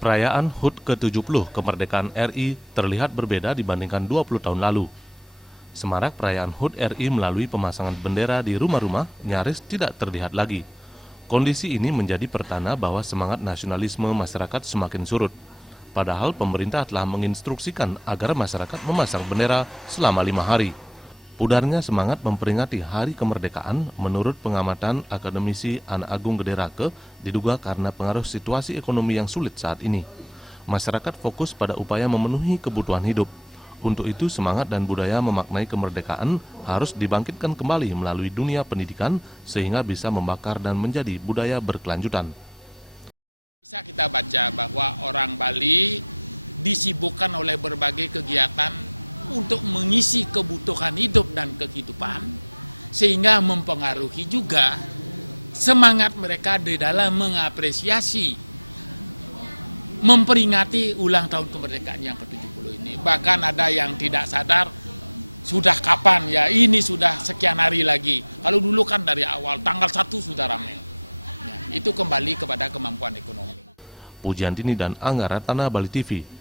Perayaan HUT ke-70 kemerdekaan RI terlihat berbeda dibandingkan 20 tahun lalu. Semarak perayaan HUT RI melalui pemasangan bendera di rumah-rumah nyaris tidak terlihat lagi. Kondisi ini menjadi pertanda bahwa semangat nasionalisme masyarakat semakin surut. Padahal pemerintah telah menginstruksikan agar masyarakat memasang bendera selama 5 hari. Pudarnya semangat memperingati Hari Kemerdekaan menurut pengamatan akademisi Ana Agung Gede Rake diduga karena pengaruh situasi ekonomi yang sulit saat ini. Masyarakat fokus pada upaya memenuhi kebutuhan hidup. Untuk itu semangat dan budaya memaknai kemerdekaan harus dibangkitkan kembali melalui dunia pendidikan sehingga bisa membakar dan menjadi budaya berkelanjutan. Bisa kita baca bahwa orang Bali disibukkan oleh berbagai kegiatan untuk mengisi kebutuhan hidup dan kehidupan, sehingga mempengaruhi juga semangat mereka di dalam mengapresiasi, memperingati ulang tahun kemerdekaan yang ke-70 ini. Bahkan ada yang tidak sadar, sudah kapan ya, ini sudah sekian hari lagi. Kalau dulu kan dari awal, tanggal 1 sudah ramai. Ya, itu kembali kepada kemampuan ekonomi. Pujiantini dan Angga Ratana, Bali TV.